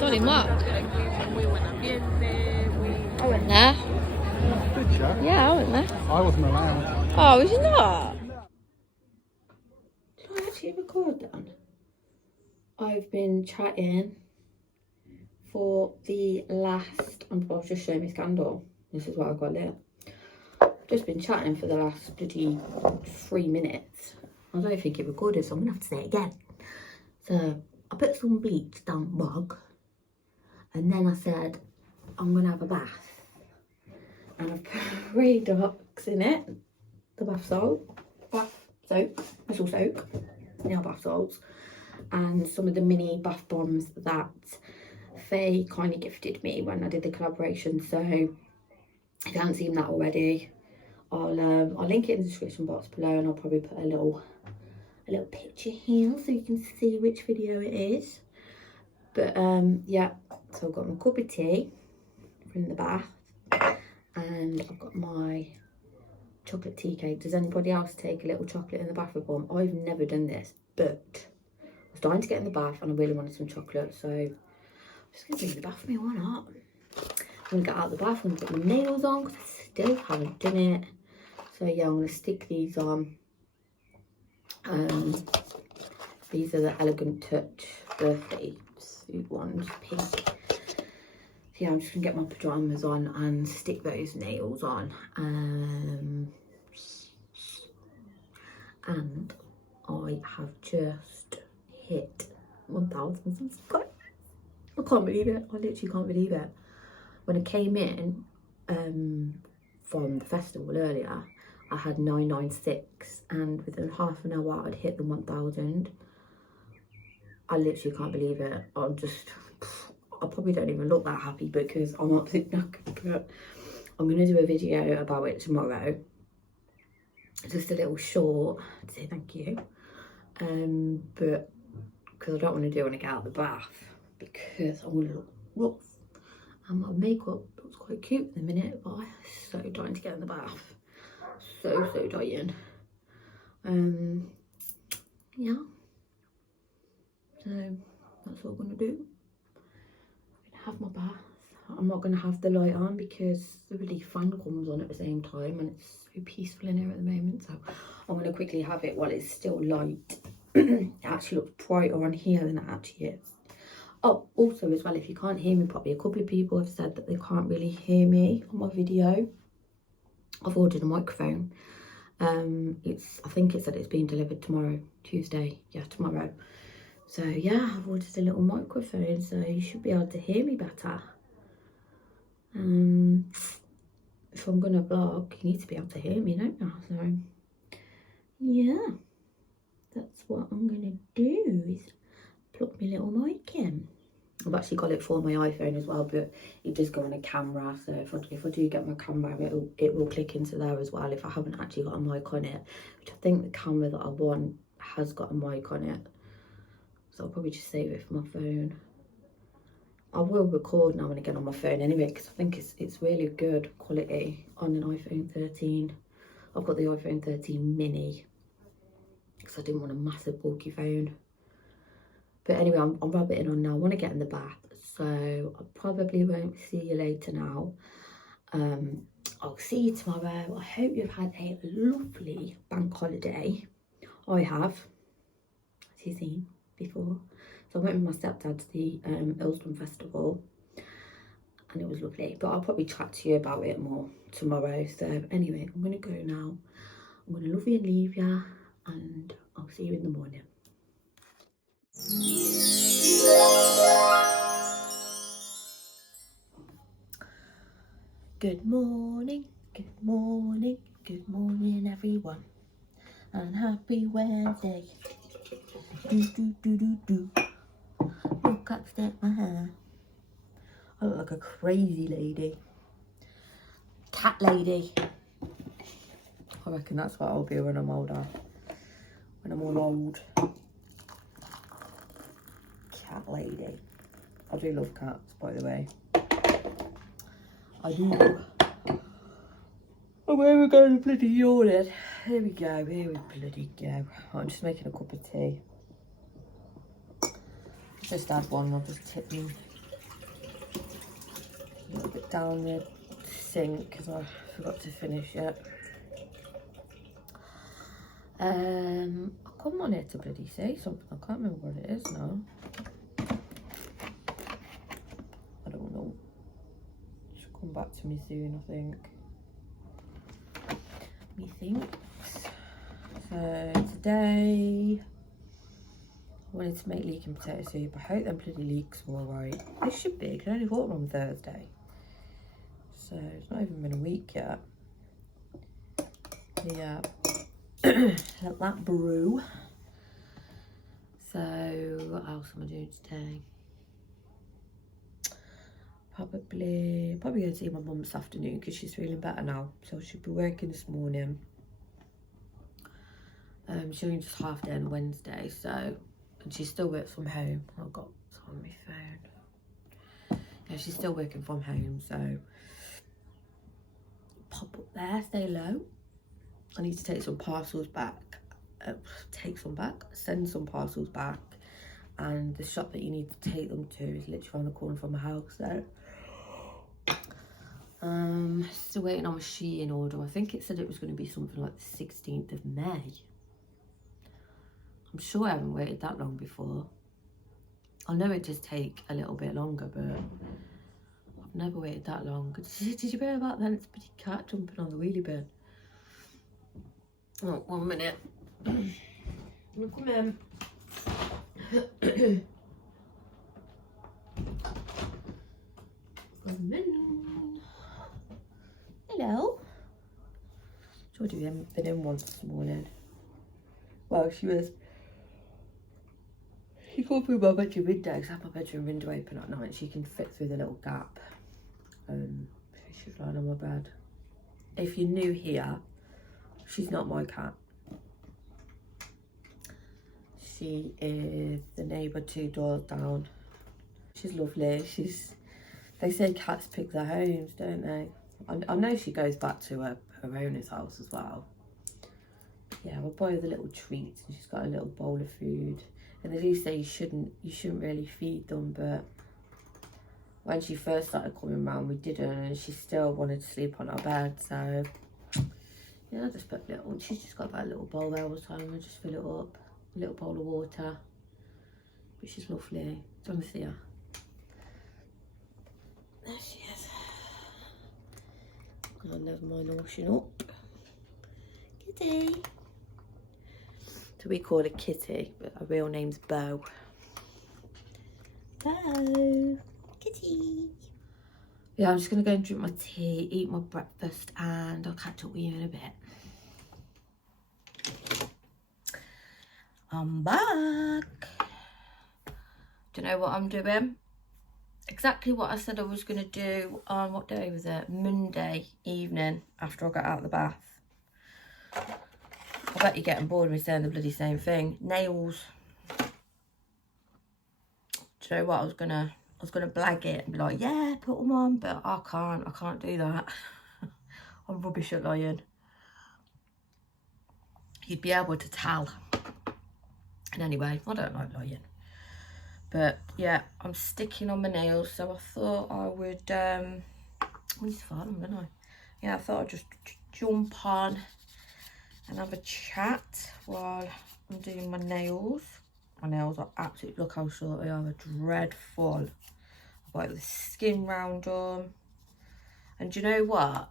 Darling, what? I went there. Did you? Yeah, I went there. I wasn't allowed. Oh, was you not? Did I actually record that? I've been chatting for the last, I'll just show me scandal. This is what I've got lit. Just been chatting for the last bloody 3 minutes. I don't think it recorded, so I'm gonna have to say it again. So I put some bleach down the mug, and then I said I'm gonna have a bath, and I've put 3 ducks in it, the bath soap, whistle soak, nail bath salts, and some of the mini bath bombs that Faye kindly gifted me when I did the collaboration. So if you haven't seen that already, I'll link it in the description box below, and I'll probably put a little picture here so you can see which video it is. But yeah, so I've got my cup of tea from the bath, and I've got my chocolate tea cake. Does anybody else take a little chocolate in the bath with them? I've never done this, but I was dying to get in the bath and I really wanted some chocolate, so I'm just gonna be in the bath with me. Why not? I'm gonna get out of the bath, I'm gonna put my nails on because I still haven't done it. So yeah, I'm gonna stick these on. These are the Elegant Touch birthday suit ones, pink. So yeah, I'm just gonna get my pajamas on and stick those nails on. And I have just hit 1,000 subscribers. I can't believe it. I literally can't believe it. When I came in from the festival earlier, I had 996, and within half an hour I'd hit the 1,000. I literally can't believe it. I probably don't even look that happy because I'm absolutely knackered. I'm going to do a video about it tomorrow. Just a little short to say thank you. But because I don't want to do it when I get out of the bath, because I'm going to look rough. And my makeup looks quite cute in a minute, but I'm so dying to get in the bath. So dying. Yeah. So that's what I'm gonna do. I'm gonna have my bath. I'm not gonna have the light on because the really fan comes on at the same time, and it's so peaceful in here at the moment. So I'm gonna quickly have it while it's still light. It actually looks brighter on here than it actually is. Oh, also as well, if you can't hear me properly, a couple of people have said that they can't really hear me on my video. I've ordered a microphone. I think it said it's being delivered tomorrow, Tuesday. Yeah, tomorrow. So yeah, I've ordered a little microphone, so you should be able to hear me better. If I'm gonna vlog, you need to be able to hear me, don't you? So yeah, that's what I'm gonna do, is plug my little mic in. I've actually got it for my iPhone as well, but it does go on a camera, so if I do get my camera, it will click into there as well if I haven't actually got a mic on it, which I think the camera that I want has got a mic on it. So I'll probably just save it for my phone. I will record now and again on my phone anyway, because I think it's really good quality on an iPhone 13. I've got the iPhone 13 mini because I didn't want a massive bulky phone. But anyway, I'm rabbiting on now. I want to get in the bath, so I probably won't see you later now. I'll see you tomorrow. I hope you've had a lovely bank holiday. I have, as you've seen before. So I went with my stepdad to the Earlsdon festival, and it was lovely. But I'll probably chat to you about it more tomorrow. So anyway, I'm going to go now. I'm going to love you and leave you, and I'll see you in the morning. Good morning, good morning, good morning everyone, and happy Wednesday. Do. Look upstairs my hair. I look like a crazy lady. Cat lady. I reckon that's what I'll be when I'm older. When I'm all old. Cat lady. I do love cats, by the way. I do. Oh, where are we going to bloody yawn it? Here we go, here we bloody go. I'm just making a cup of tea. Just add one, I'll just tip them little bit down the sink because I forgot to finish it. I come on here to bloody say something. I can't remember what it is now. I don't know. She'll come back to me soon, I think. Methinks. So today I wanted to make leek and potato soup. I hope them bloody leeks are alright. They should be, because I only bought them on Thursday. So it's not even been a week yet. Yeah. Let that brew. So what else am I doing today? Probably going to see my mum this afternoon because she's feeling better now. So she'll be working this morning. She only just half day on Wednesday, so, and she still works from home. I've got it on my phone. Yeah, she's still working from home, so pop up there, stay low. I need to take some parcels back. Send some parcels back. And the shop that you need to take them to is literally around the corner from my house, so. Still waiting on my Shein order. I think it said it was going to be something like the 16th of May. I'm sure I haven't waited that long before. I know it does take a little bit longer, but I've never waited that long. Did you hear about that? It's a pretty cat jumping on the wheelie bin. Oh, 1 minute. I'm gonna come in. Come in. Hello. Jordy hadn't been in once this morning. Well, she called through my bedroom window, because I have my bedroom window open at night. She can fit through the little gap. She's lying on my bed. If you're new here, she's not my cat. She is the neighbour 2 doors down. She's lovely. They say cats pick their homes, don't they? I know she goes back to her owner's house as well. Yeah, we'll buy her the little treats, and she's got a little bowl of food. And they do say you shouldn't really feed them, but when she first started coming around, we didn't, and she still wanted to sleep on our bed. So yeah, I just put little. She's just got that little bowl there all the time. I just fill it up, a little bowl of water, which is lovely. Do you want to see her? There she is. Oh, never mind washing up. Kitty. So we call her Kitty, but her real name's Bo. Bo. Kitty. Yeah, I'm just going to go and drink my tea, eat my breakfast, and I'll catch up with you in a bit. I'm back. Do you know what I'm doing? Exactly what I said I was going to do on, what day was it? Monday evening after I got out of the bath. I bet you're getting bored of me saying the bloody same thing. Nails. Do you know what? I was gonna blag it and be like, yeah, put them on, but I can't do that. I'm rubbish at lying. You'd be able to tell. And anyway, I don't like lying. But yeah, I'm sticking on my nails, so I thought I would I need to file them, didn't I? Yeah, I thought I'd just jump on and have a chat while I'm doing my nails. My nails are absolutely, look how short they are, dreadful. I've got the skin round them. And do you know what?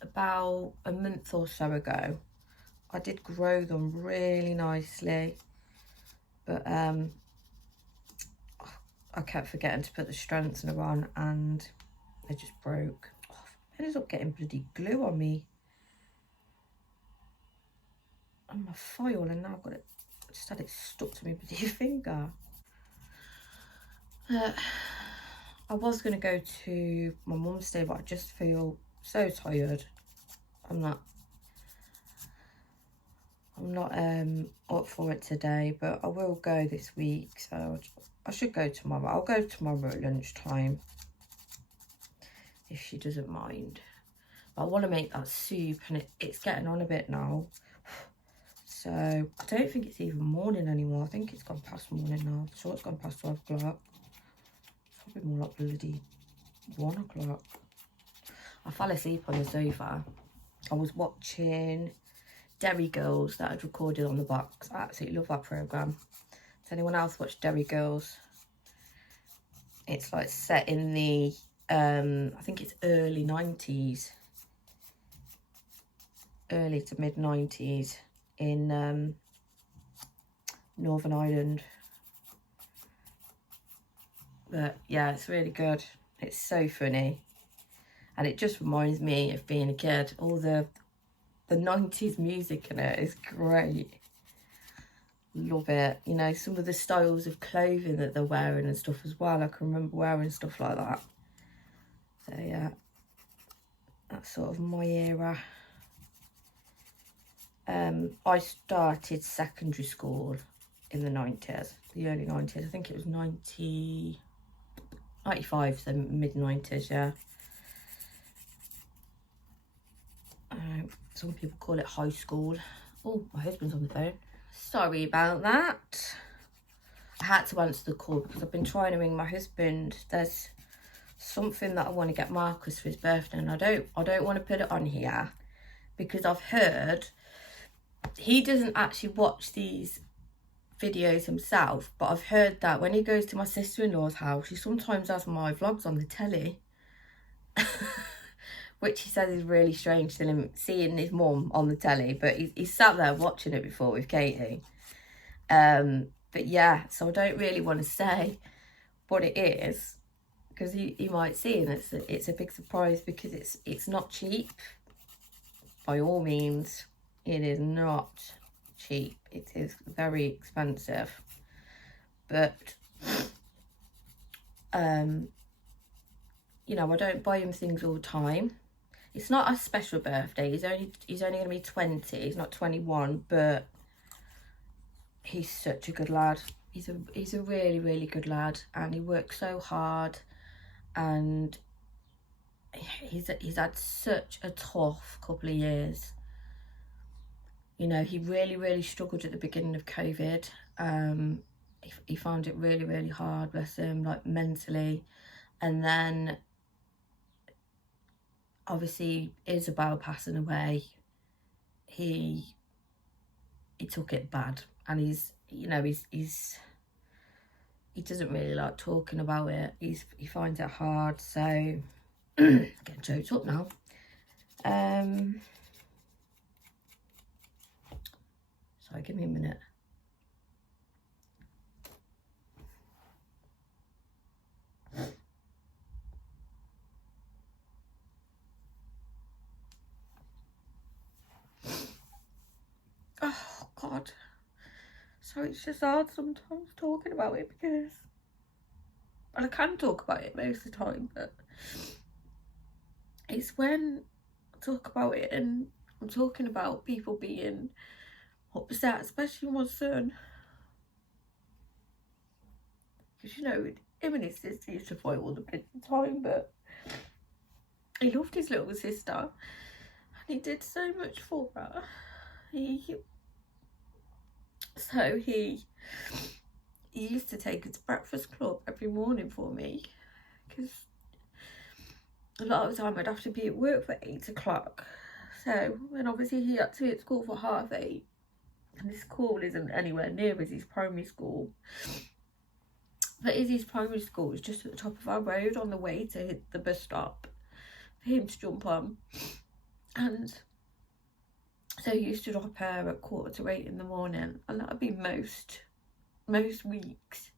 About a month or so ago, I did grow them really nicely. But I kept forgetting to put the strengthener on and they just broke. Oh, I ended up getting bloody glue on me. On my foil, and now I've got it, I just had it stuck to my bloody finger. I was going to go to my mum's today, but I just feel so tired. I'm not up for it today, but I will go this week, so I should go tomorrow. I'll go tomorrow at lunchtime if she doesn't mind. But I want to make that soup, and it's getting on a bit now. So I don't think it's even morning anymore. I think it's gone past morning now. I'm sure it's gone past 12 o'clock. Probably more like bloody 1 o'clock. I fell asleep on the sofa. I was watching Derry Girls that I'd recorded on the box. I absolutely love that programme. Does anyone else watch Derry Girls? It's like set in the, I think it's early 90s. Early to mid 90s in Northern Ireland. But yeah, it's really good. It's so funny. And it just reminds me of being a kid. All the 90s music in it is great. Love it. You know, some of the styles of clothing that they're wearing and stuff as well. I can remember wearing stuff like that. So yeah, that's sort of my era. I started secondary school in the 90s, the early 90s. I think it was 95, so mid 90s, yeah. Some people call it high school. Oh, my husband's on the phone. Sorry about that. I had to answer the call because I've been trying to ring my husband. There's something that I want to get Marcus for his birthday, and I don't want to put it on here because I've heard he doesn't actually watch these videos himself, but I've heard that when he goes to my sister-in-law's house, he sometimes has my vlogs on the telly. Which he says is really strange to him, seeing his mum on the telly, but he's sat there watching it before with Katie. But yeah, so I don't really want to say what it is, because he might see, and it's a big surprise, because it's not cheap. By all means, it is not cheap. It is very expensive. But you know, I don't buy him things all the time. It's not a special birthday. He's only going to be 20. He's not 21, but he's such a good lad. He's a really, really good lad, and he works so hard, and he's had such a tough couple of years. You know, he really, really struggled at the beginning of COVID. He found it really, really hard, bless him, like mentally, and then obviously Isabel passing away, he took it bad, and he's he doesn't really like talking about it. He finds it hard, so getting choked up now. Sorry, give me a minute. Oh God, so it's just hard sometimes talking about it, because, and I can talk about it most of the time, but it's when I talk about it and I'm talking about people being upset, especially my son, because, you know, him and his sister used to fight all the time, but he loved his little sister and he did so much for her. He used to take her to breakfast club every morning for me, because a lot of the time I'd have to be at work for 8 o'clock. So, and obviously he had to be at school for 8:30, and this school isn't anywhere near Izzy's primary school. But Izzy's primary school was just at the top of our road on the way to hit the bus stop for him to jump on. And so he used to drop her at 7:45 in the morning, and that would be most weeks.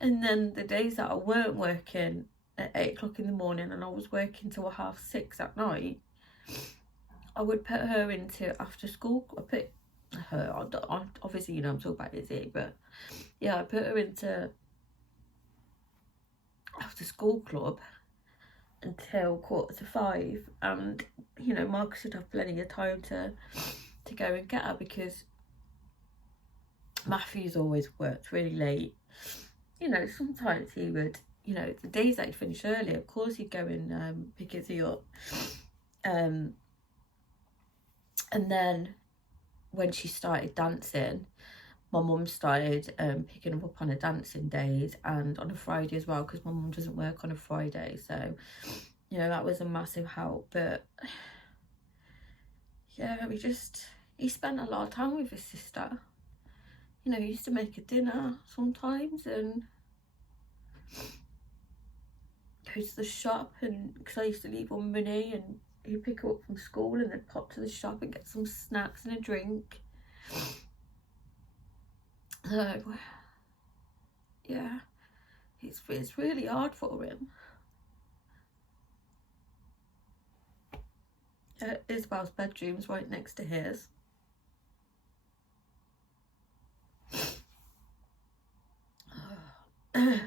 And then the days that I weren't working at 8 o'clock in the morning and I was working till 6:30 at night, I would put her into after school. I put her, obviously, you know, I'm talking about Izzy, but yeah, I put her into after school club until 4:45, and, you know, Marcus would have plenty of time to go and get her, because Matthew's always worked really late. You know, sometimes he would, you know, the days that he'd finish early, of course he'd go and pick Izzy up. And then when she started dancing, my mum started picking them up on a dancing days and on a Friday as well, because my mum doesn't work on a Friday, so you know, that was a massive help. But yeah, he spent a lot of time with his sister. You know, he used to make a dinner sometimes and go to the shop, and because I used to leave on money, and he'd pick her up from school and then pop to the shop and get some snacks and a drink. So yeah, it's really hard for him. Isabel's bedroom's right next to his. Oh,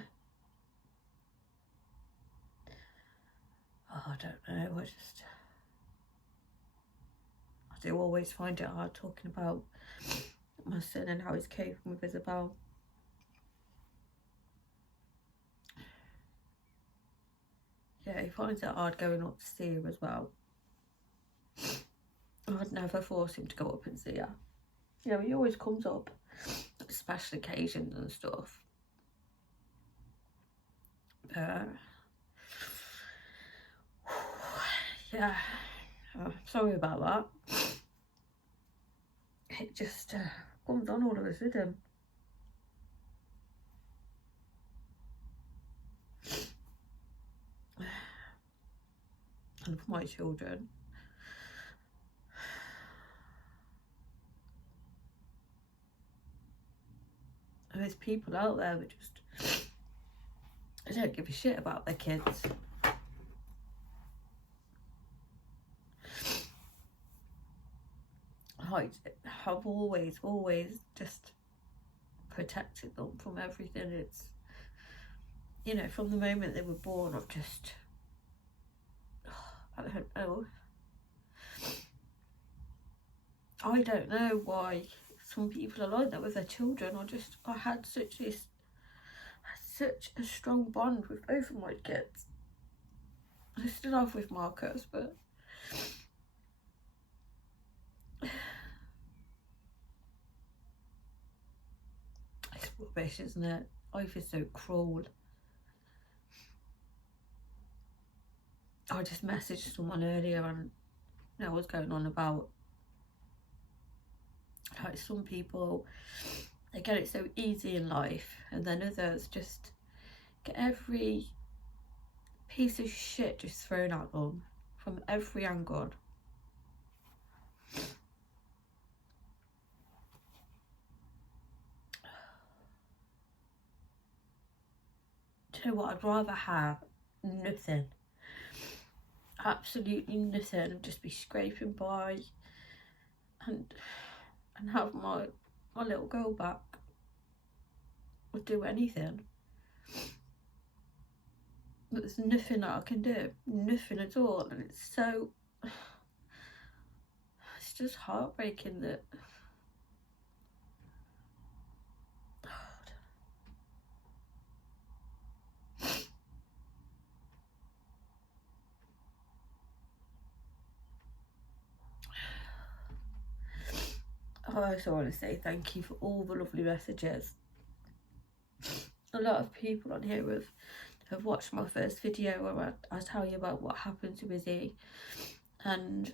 I don't know, I do always find it hard talking about my son and how he's coping with Isabel. Yeah, he finds it hard going up to see her as well. I'd never force him to go up and see her. You know, he always comes up at special occasions and stuff. Yeah, sorry about that. It just comes on all of a sudden. I love my children. And there's people out there that just, they don't give a shit about their kids. I've always just protected them from everything. It's, you know, from the moment they were born, I've just, I don't know why some people are like that with their children. I had such a strong bond with both of my kids. I still have with Marcus, but it's rubbish, isn't it? Life is so cruel. I just messaged someone earlier and you know what's going on about, like, some people, they get it so easy in life, and then others just get every piece of shit just thrown at them from every angle. Do you know what? I'd rather have nothing, absolutely nothing, and just be scraping by and have my little girl back, or do anything. But there's nothing that I can do, nothing at all, and it's just heartbreaking that. I also want to say thank you for all the lovely messages. A lot of people on here have watched my first video where I tell you about what happened to Izzy, and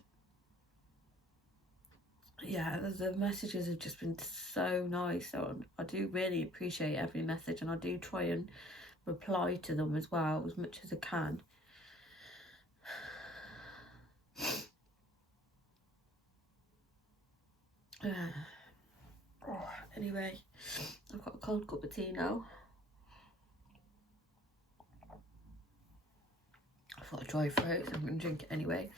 yeah, the messages have just been so nice. So I do really appreciate every message, and I do try and reply to them as well as much as I can. Anyway, I've got a cold cup of tea now. I've got a dry throat, so I'm going to drink it anyway.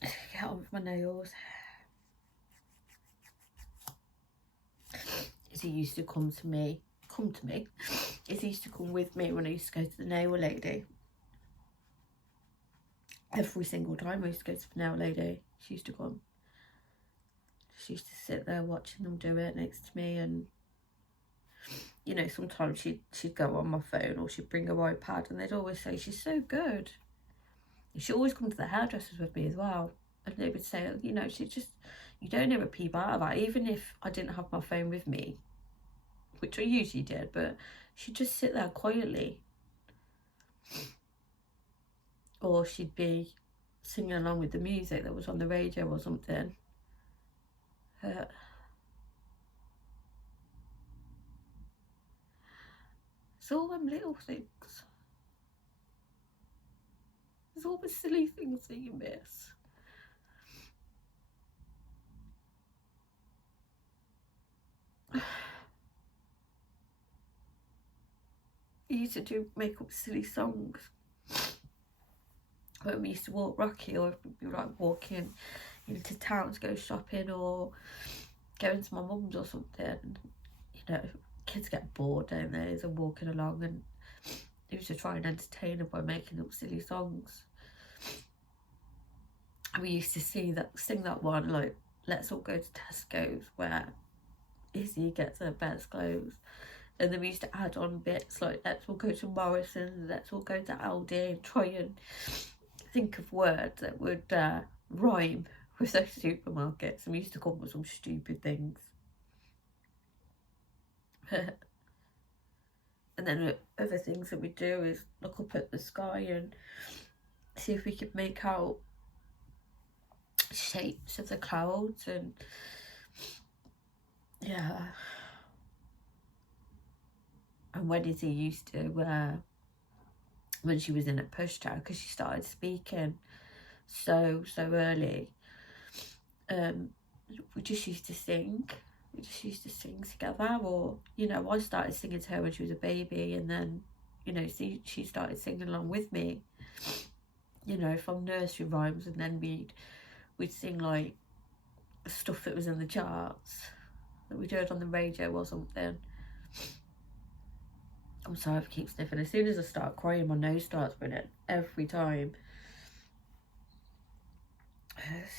Get on with my nails. Izzy used to come to me. Izzy used to come with me when I used to go to the nail lady. Every single time I used to go to the nail lady, she used to come. She used to sit there watching them do it next to me, and you know, sometimes she'd go on my phone, or she'd bring her iPad, and they'd always say she's so good. And she'd always come to the hairdressers with me as well, and they would say, you know, she's just, You don't hear a peep out of her, even if I didn't have my phone with me, which I usually did, but she'd just sit there quietly. Or she'd be singing along with the music that was on the radio or something. It's all them little things. It's all the silly things that you miss. I used to make up silly songs when we used to walk Rocky, or we were like walking into town to go shopping or going to my mum's or something. You know, kids get bored, don't they, as they're walking along, and I used to try and entertain them by making up silly songs. And we used to sing that one, like, let's all go to Tesco's, where Izzy gets her best clothes. And then we used to add on bits like, let's all go to Morrison's, let's all go to Aldi, and try and think of words that would rhyme with those supermarkets. And we used to come up with some stupid things. And then other things that we do is look up at the sky and see if we could make out shapes of the clouds. And yeah. And when Izzy used to, when she was in at pushdown, because she started speaking so early, we just used to sing. We just used to sing together. Or, you know, I started singing to her when she was a baby, and then, you know, she started singing along with me, you know, from nursery rhymes. And then we'd sing like stuff that was in the charts that we'd heard on the radio or something. I'm sorry if I keep sniffing. As soon as I start crying, my nose starts running every time.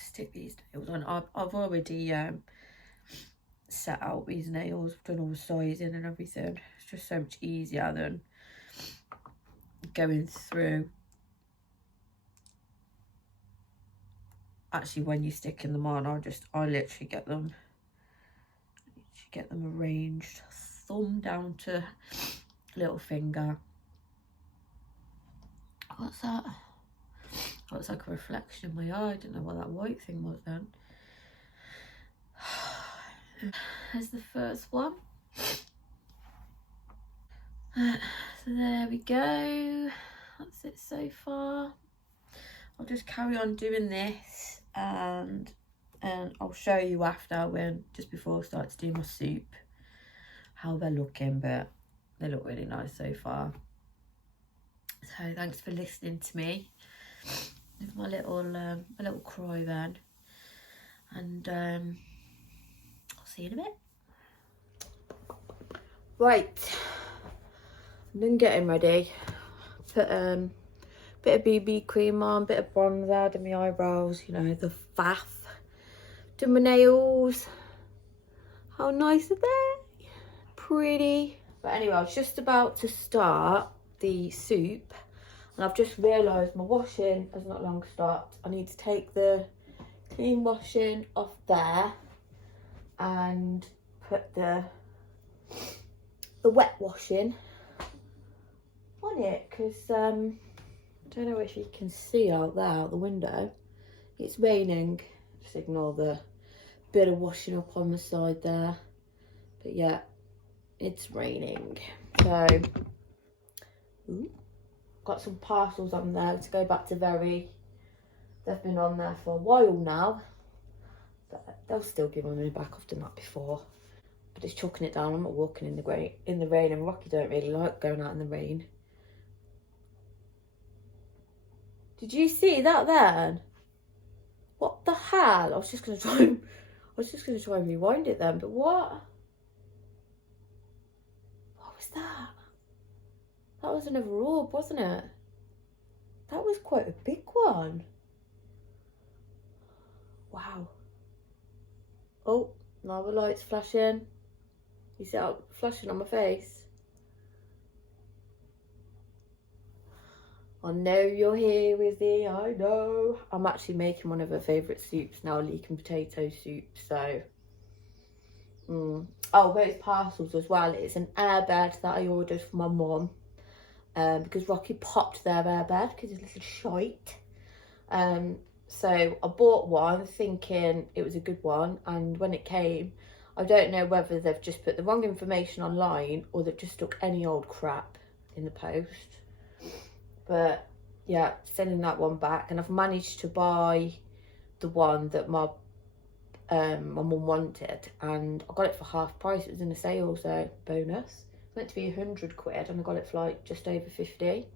Stick these nails on. I've already set out these nails, done all the sizing and everything. It's just so much easier than going through. Actually, when you're sticking them on, I literally get them arranged, thumb down to little finger. What's that? Oh, it's like a reflection in my eye. I didn't know what that white thing was then. There's the first one. So there we go. That's it so far. I'll just carry on doing this, and I'll show you after, just before I start to do my soup, how they're looking. But they look really nice so far. So thanks for listening to me with my little cry then, and I'll see you in a bit. Right, I'm done getting ready. Put bit of BB cream on, bit of bronzer, done my eyebrows, you know, the faff. Done my nails. How nice are they? Pretty. But anyway, I was just about to start the soup, and I've just realised my washing has not long stopped. I need to take the clean washing off there and put the wet washing on it, because I don't know if you can see out there out the window. It's raining. Just ignore the bit of washing up on the side there. But yeah, it's raining. So, got some parcels on there to go back to Very. They've been on there for a while now. But they'll still give me money back. I've done that before. But it's chucking it down. I'm not walking in the rain, and Rocky don't really like going out in the rain. Did you see that then? What the hell? I was just gonna try and rewind it then, but what? What was that? That was another orb, wasn't it? That was quite a big one. Wow. Oh, now the light's flashing. You see it flashing on my face? I know you're here with me, I know. I'm actually making one of her favourite soups now, leek and potato soup, so. Oh, those parcels as well. It's an airbed that I ordered for my mum. Because Rocky popped their airbed because he's a little shite. So I bought one thinking it was a good one, and when it came, I don't know whether they've just put the wrong information online or they've just stuck any old crap in the post. But yeah, sending that one back, and I've managed to buy the one that my mum wanted, and I got it for half price. It was in a sale, so bonus. It's meant to be 100 quid and I got it for like just over 50.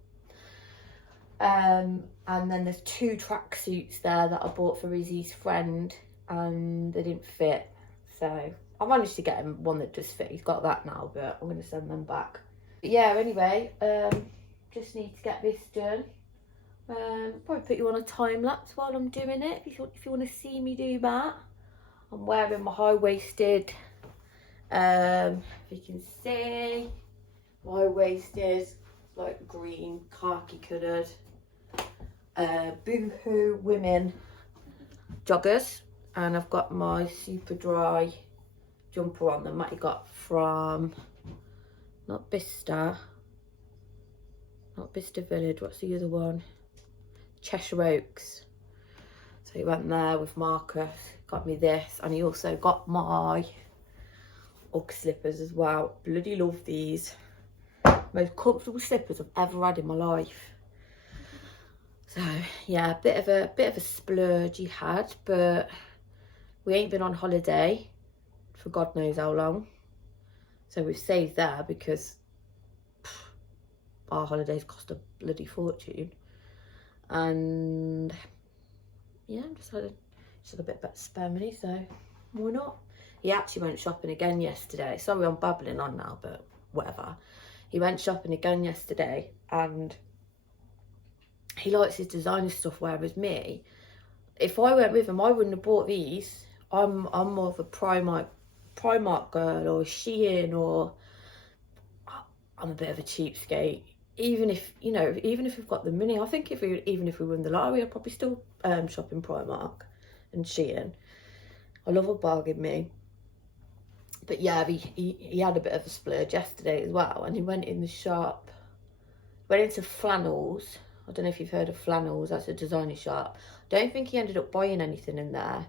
And then there's 2 tracksuits there that I bought for Izzy's friend, and they didn't fit, so I managed to get him one that does fit. He's got that now, but I'm going to send them back. But yeah, anyway, just need to get this done. Probably put you on a time lapse while I'm doing it if you want to see me do that. I'm wearing my high-waisted, if you can see, my high-waisted, like green, khaki coloured, Boohoo Women joggers, and I've got my super dry jumper on that Matty got from, not Bicester Village, what's the other one? Cheshire Oaks. So he went there with Marcus, got me this, and he also got my Ugg slippers as well. Bloody love these. Most comfortable slippers I've ever had in my life. So yeah, a bit of a splurge he had, but we ain't been on holiday for God knows how long. So we've saved there because our holidays cost a bloody fortune. And yeah, just had a bit of spare money, so why not? He actually went shopping again yesterday. Sorry I'm babbling on now, but whatever. He went shopping again yesterday, and he likes his designer stuff, whereas me, if I went with him, I wouldn't have bought these. I'm more of a Primark girl, or a Shein, or I'm a bit of a cheapskate. Even if we've got the money, I think even if we won the lottery, I'd probably still shop in Primark and Shein. I love a bargain, me. But yeah, he had a bit of a splurge yesterday as well, and he went in the shop, went into Flannels. I don't know if you've heard of Flannels, that's a designer shop. Don't think he ended up buying anything in there.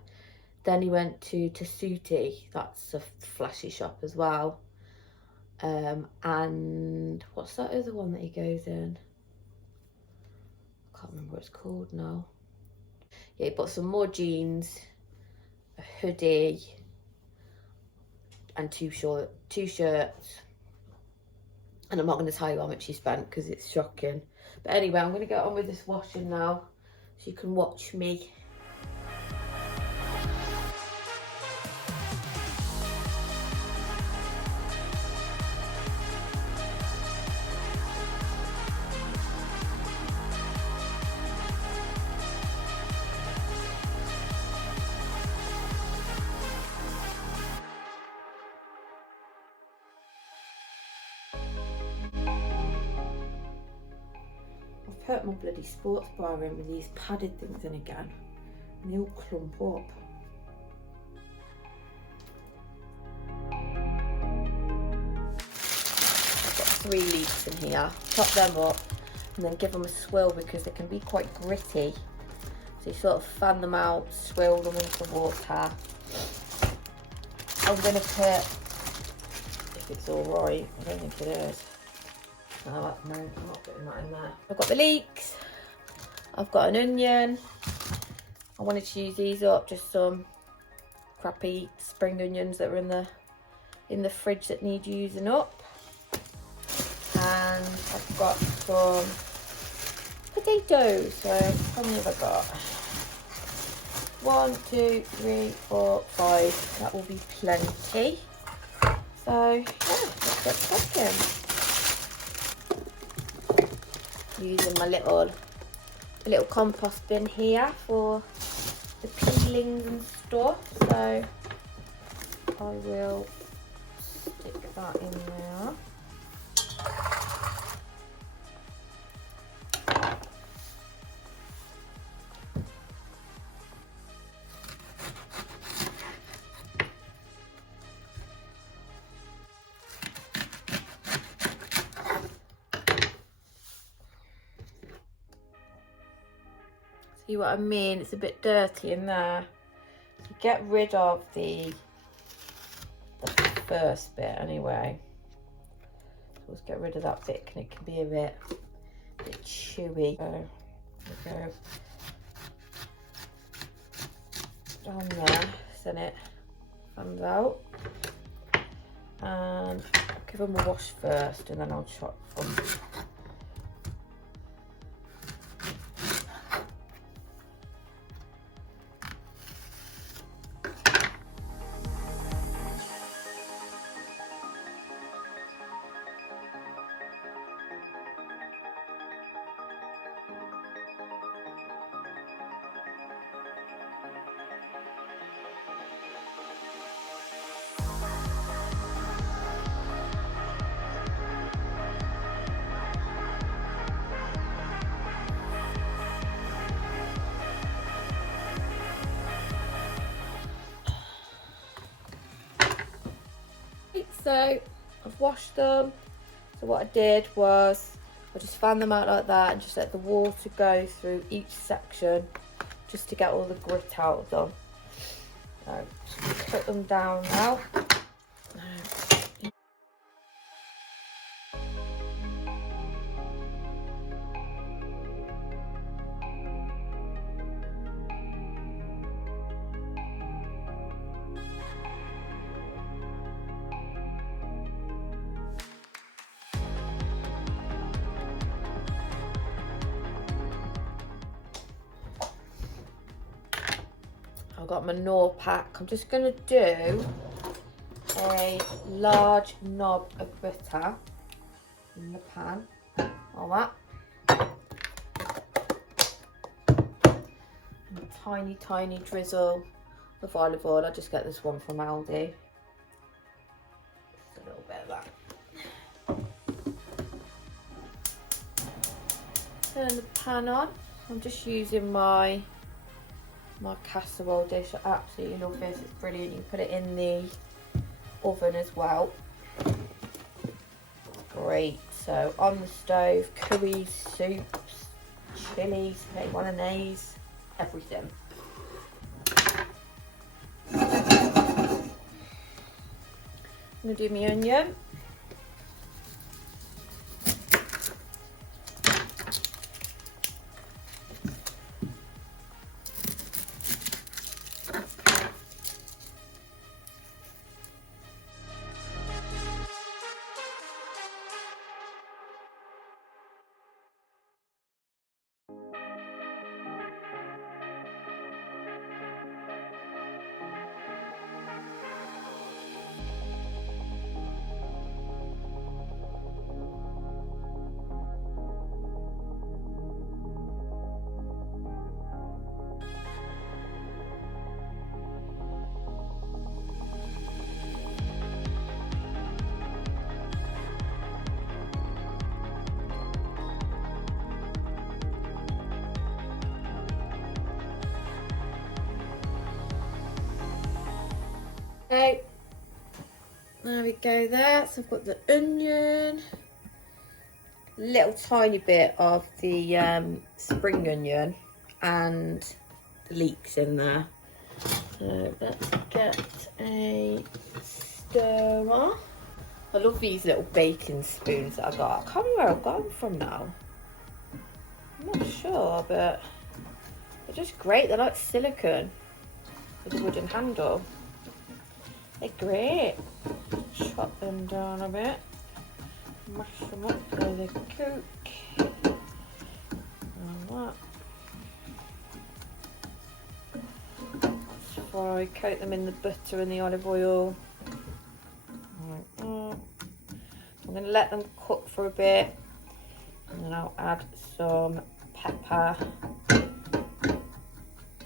Then he went to Tessuti, that's a flashy shop as well. And what's that other one that he goes in? I can't remember what it's called now. Yeah, he bought some more jeans, a hoodie, and two shirts. And I'm not going to tell you how much he spent because it's shocking. But anyway, I'm going to get on with this washing now so you can watch me. I've put my bloody sports bra in with these padded things in again, and they all clump up. I've got 3 leeks in here. Top them up and then give them a swirl because they can be quite gritty. So you sort of fan them out, swirl them into water. I'm going to put, if it's alright, I don't think it is. No, I'm not putting that in there. I've got the leeks, I've got an onion. I wanted to use these up, just some crappy spring onions that are in the fridge that need using up. And I've got some potatoes. So how many have I got? 1, 2, 3, 4, 5. That will be plenty. So yeah, let's get cooking. Using my little compost bin here for the peelings and stuff, so I will stick that in there. See what I mean? It's a bit dirty in there. So get rid of the first bit anyway. So let's get rid of that bit, and it can be a bit chewy. So there we go. Down there, send it comes out, and give them a wash first, and then I'll chop them. So I've washed them. So what I did was I just fan them out like that and just let the water go through each section just to get all the grit out of them. So just put them down now. I've got my Knorr pack. I'm just going to do a large knob of butter in the pan, like that. And a tiny drizzle of olive oil. I just get this one from Aldi. Just a little bit of that. Turn the pan on. I'm just using my casserole dish. I absolutely love this. It's brilliant. You can put it in the oven as well. Great. So on the stove, curries, soups, chilies, make one of these, everything. I'm gonna do my onion. Okay, there we go there. So I've got the onion, little tiny bit of the spring onion and the leeks in there. So let's get a stirrer. I love these little baking spoons that I got. I can't remember where I got them from now. I'm not sure, but they're just great. They're like silicone with a wooden handle. They're great. Chop them down a bit. Mash them up so they cook. Like that. Before I coat them in the butter and the olive oil. Like that. I'm going to let them cook for a bit. And then I'll add some pepper.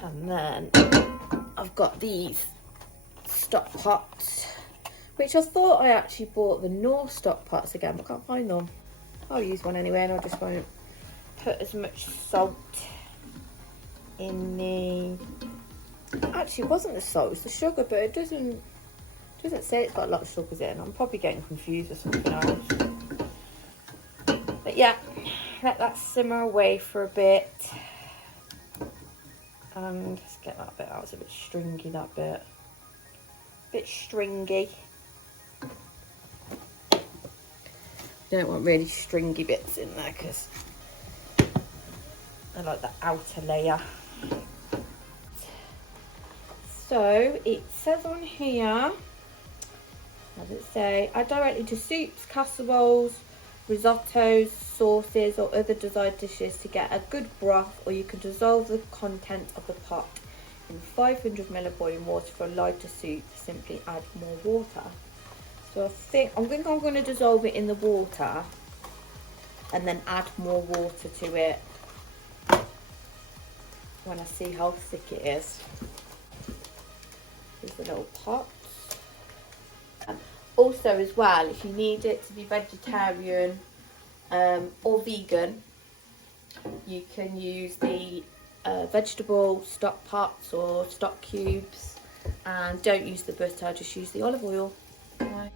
And then I've got these stock pots, which I thought I actually bought the Knorr stock pots again, but I can't find them. I'll use one anyway, and I just won't put as much salt in the... Actually, it wasn't the salt, it was the sugar, but it doesn't say it's got a lot of sugars in. I'm probably getting confused with something else. But yeah, let that simmer away for a bit. And let's get that bit out. It's a bit stringy, that bit. Bit stringy. Don't want really stringy bits in there because I like the outer layer. So it says on here, does it say, add directly to soups, casseroles, risottos, sauces or other desired dishes to get a good broth, or you can dissolve the contents of the pot in 500 ml of boiling water for a lighter soup. Simply add more water. So I think I'm going to dissolve it in the water and then add more water to it when I see how thick it is. Here's the little pot. Also as well, if you need it to be vegetarian or vegan, you can use the vegetable stock pots or stock cubes, and don't use the butter, just use the olive oil. Right.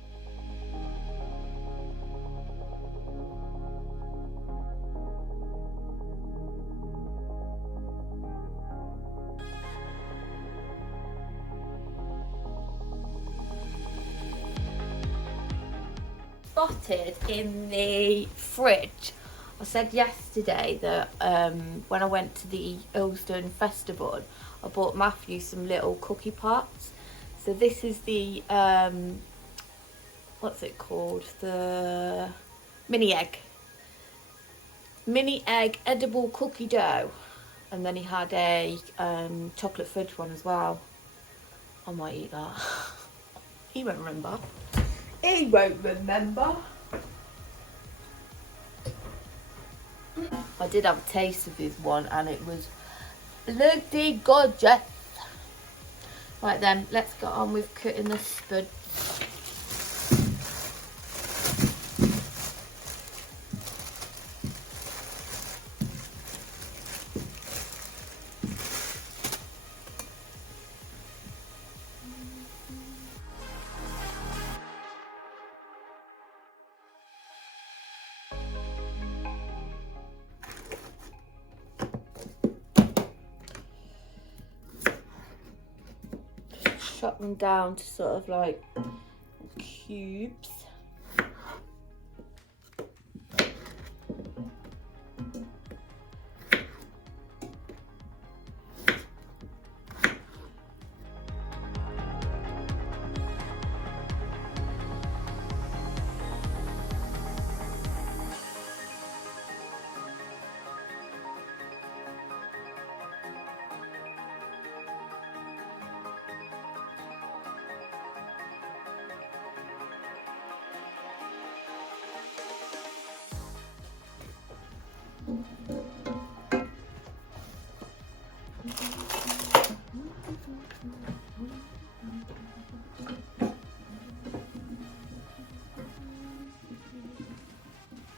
Spotted in the fridge. I said yesterday that when I went to the Earlsdon festival, I bought Matthew some little cookie pots. So this is the what's it called, the mini egg edible cookie dough, and then he had a chocolate fudge one as well. I might eat that. He won't remember. He won't remember. I did have a taste of his one and it was bloody gorgeous. Right then, let's get on with cutting the spuds. Chop them down to sort of like cubes.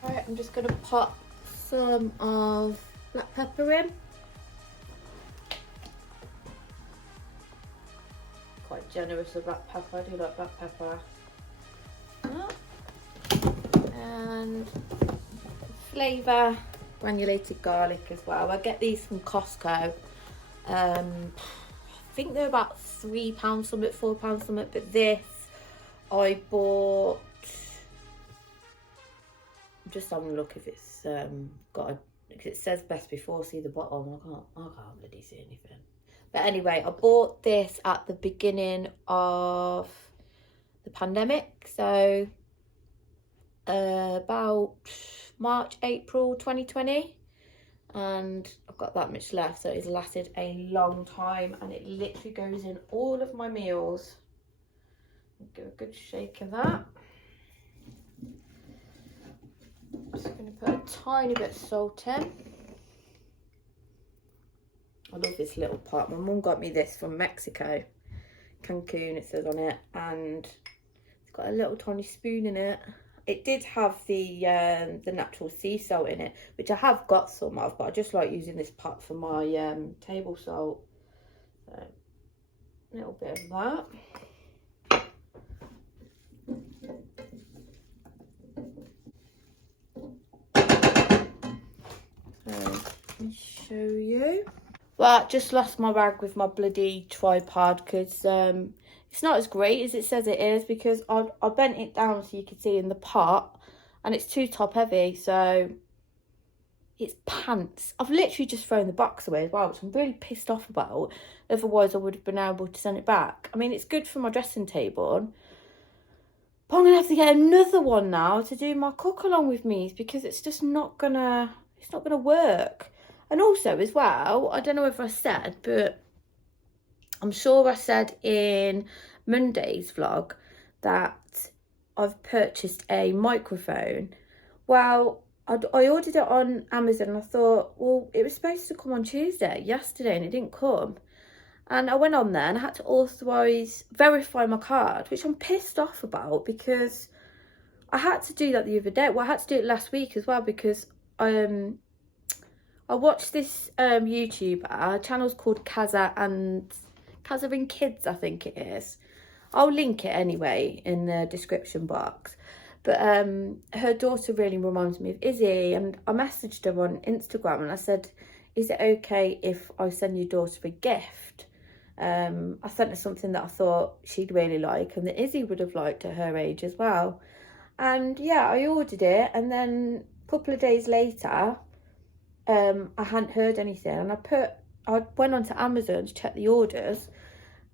Right, I'm just going to pop some of black pepper in. Quite generous with black pepper, I do like black pepper. And flavour granulated garlic as well. I get these from Costco. I think they're about £3 something, £4 something, but this I bought. I'm just having a look if it's got a, because it says best before, see the bottom. I can't bloody see anything. But anyway, I bought this at the beginning of the pandemic, so about March, April 2020, and I've got that much left, so it's lasted a long time, and it literally goes in all of my meals. Give a good shake of that. Just going to put a tiny bit of salt in. I love this little pot. My mum got me this from Mexico, Cancun it says on it, and it's got a little tiny spoon in it. It did have the natural sea salt in it, which I have got some of, but I just like using this pot for my table salt. So a little bit of that. So let me show you. Well, just lost my rag with my bloody tripod because it's not as great as it says it is, because I bent it down so you could see in the pot, and it's too top heavy, so it's pants. I've literally just thrown the box away as well, which I'm really pissed off about. Otherwise, I would have been able to send it back. I mean, it's good for my dressing table, but I'm going to have to get another one now to do my cook along with me, because it's just not going to, it's not going to work. And also as well, I don't know if I said, but I'm sure I said in Monday's vlog that I've purchased a microphone. Well, I ordered it on Amazon and I thought, well, it was supposed to come on yesterday, and it didn't come. And I went on there and I had to verify my card, which I'm pissed off about, because I had to do that the other day. Well, I had to do it last week as well, because I watched this YouTuber. Her channel's called Kaza and Kids, I think it is. I'll link it anyway in the description box. But her daughter really reminds me of Izzy, and I messaged her on Instagram and I said, is it okay if I send your daughter a gift? I sent her something that I thought she'd really like and that Izzy would have liked at her age as well. And yeah, I ordered it, and then a couple of days later, I hadn't heard anything, and I went onto Amazon to check the orders,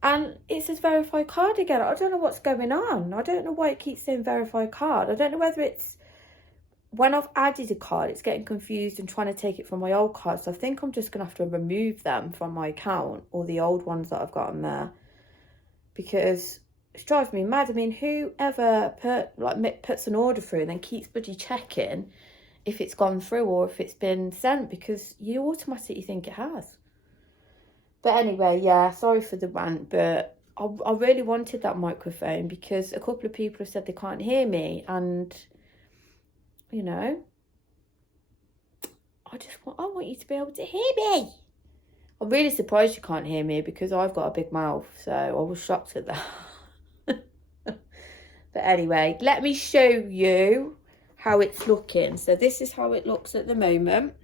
and it says verified card again. I don't know what's going on. I don't know why it keeps saying verified card. I don't know whether it's when I've added a card, it's getting confused and trying to take it from my old card. So I think I'm just going to have to remove them from my account, or the old ones that I've got on there, because it's driving me mad. I mean, whoever puts an order through and then keeps bloody checking if it's gone through or if it's been sent, because you automatically think it has. But anyway, yeah, sorry for the rant, but I really wanted that microphone because a couple of people have said they can't hear me, and you know, I want you to be able to hear me. I'm really surprised you can't hear me because I've got a big mouth, so I was shocked at that. But anyway, let me show you how it's looking. So this is how it looks at the moment.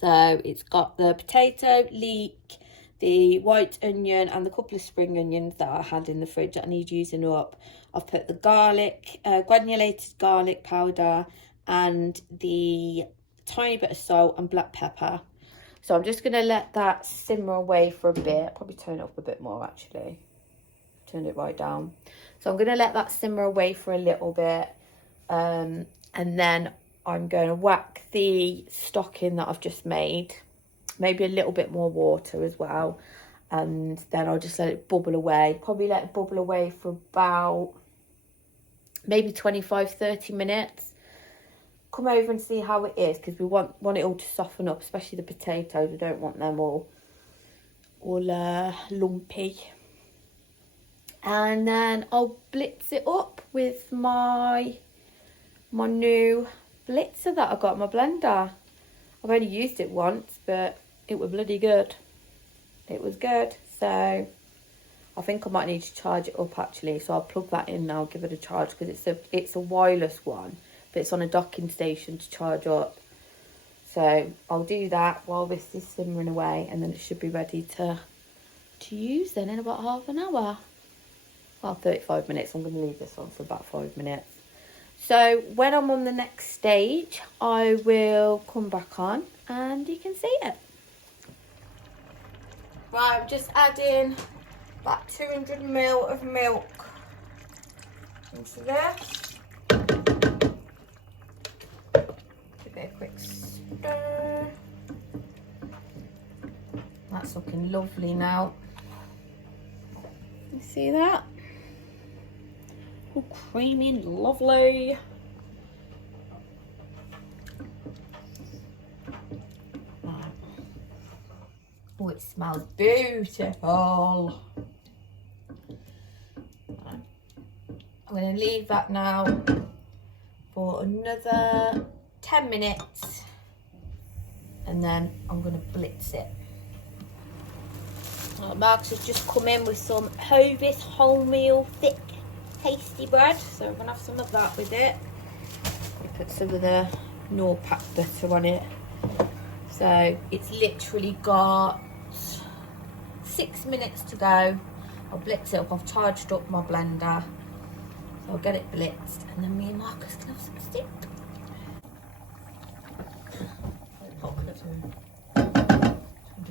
So it's got the potato, leek, the white onion, and the couple of spring onions that I had in the fridge that I need using up. I've put the garlic, granulated garlic powder, and the tiny bit of salt and black pepper. So I'm just going to let that simmer away for a bit. Probably turn it up a bit more, actually. Turn it right down. So I'm going to let that simmer away for a little bit. And then I'm going to whack the stock in that I've just made. Maybe a little bit more water as well. And then I'll just let it bubble away. Probably let it bubble away for about maybe 25-30 minutes. Come over and see how it is, because we want it all to soften up, especially the potatoes. We don't want them all lumpy. And then I'll blitz it up with my new blitzer that I got in my blender. I've only used it once, but it was bloody good. It was good. So I think I might need to charge it up, actually. So I'll plug that in now, give it a charge, because it's a wireless one, but it's on a docking station to charge up. So I'll do that while this is simmering away, and then it should be ready to use then in about half an hour. Well, 35 minutes. I'm going to leave this on for about 5 minutes. So when I'm on the next stage, I will come back on and you can see it. Right, I'm just adding about 200 ml of milk into this. Give it a quick stir. That's looking lovely now. You see that? All creamy and lovely. Oh, it smells beautiful. I'm going to leave that now for another 10 minutes, and then I'm going to blitz it. Marcus has just come in with some Hovis wholemeal thick tasty bread, so we're going to have some of that with it. We put some of the Norpac butter on it. So it's literally got 6 minutes to go. I'll blitz it up. I've charged up my blender, so I'll get it blitzed, and then me and Marcus can have some steak. Not gonna do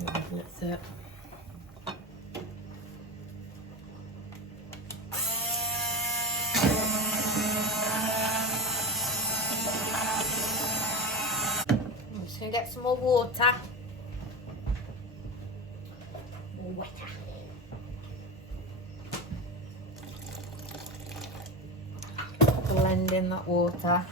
it, blitz it. I'm just gonna get some more water. More water. Blend in that water.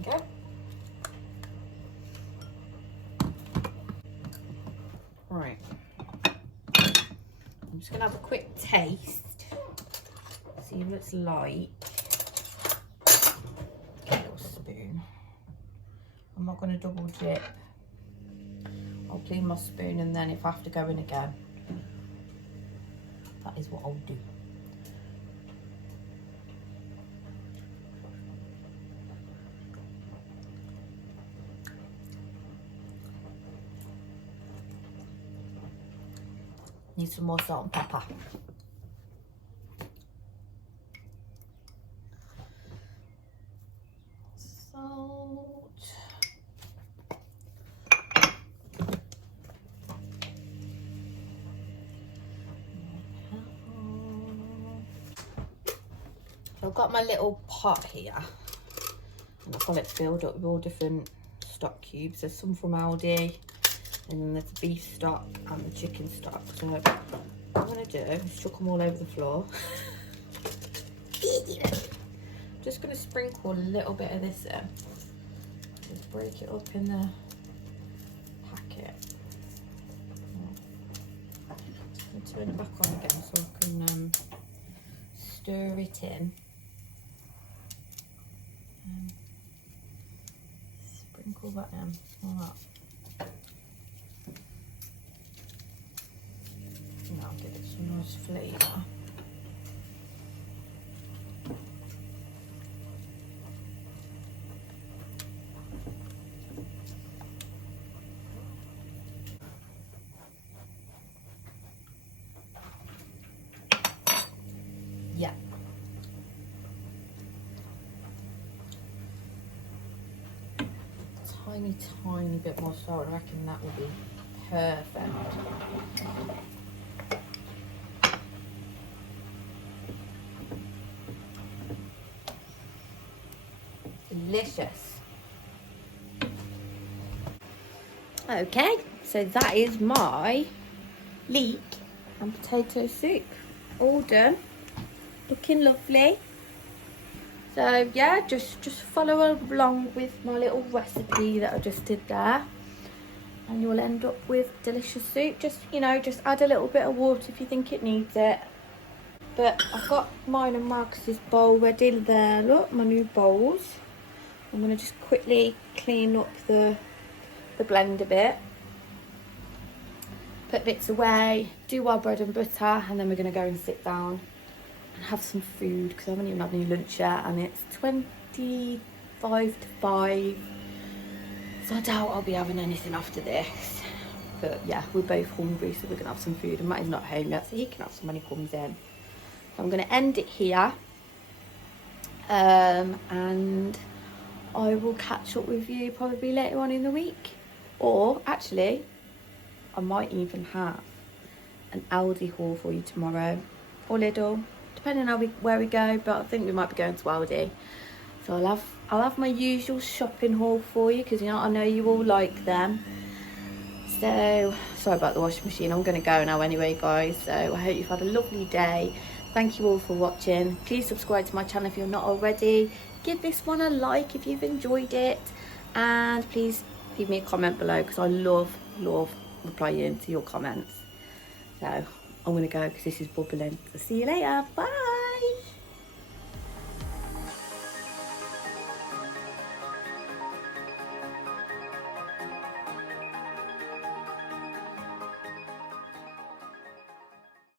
Okay. Right. I'm just gonna have a quick taste. See what it's like. Get a little spoon. I'm not going to double dip. I'll clean my spoon, and then if I have to go in again, that is what I'll do. Need some more salt and pepper. I've got my little pot here, and I've got it filled up with all different stock cubes. There's some from Aldi, and then there's the beef stock and the chicken stock. So what I'm going to do is chuck them all over the floor. Just going to sprinkle a little bit of this in. Just break it up in the packet. Just turn it back on again so I can stir it in. Sprinkle that in, all that. Now give it some nice flavour. Yeah. Tiny bit more salt. I reckon that will be perfect. Delicious. Okay, so that is my leek and potato soup. All done. Looking lovely. So yeah, just follow along with my little recipe that I just did there, and you'll end up with delicious soup. Just, you know, just add a little bit of water if you think it needs it. But I've got mine and Marcus's bowl ready there. Look, my new bowls. I'm gonna just quickly clean up the blend a bit, put bits away, do our bread and butter, and then we're gonna go and sit down and have some food, because I haven't even had any lunch yet, and it's 25 to 5, so I doubt I'll be having anything after this. But yeah, we're both hungry, so we're gonna have some food, and Matt's not home yet, so he can have some when he comes in. So I'm gonna end it here, and I will catch up with you probably later on in the week, or actually I might even have an Aldi haul for you tomorrow, or Lidl, depending on where we go, but I think we might be going to Aldi. So I'll have my usual shopping haul for you, because, you know, I know you all like them. So sorry about the washing machine. I'm going to go now anyway, guys. So I hope you've had a lovely day. Thank you all for watching. Please subscribe to my channel if you're not already. Give this one a like if you've enjoyed it, and please leave me a comment below, because I love replying to your comments. So I'm gonna go because this is bubbling. So see you later. Bye.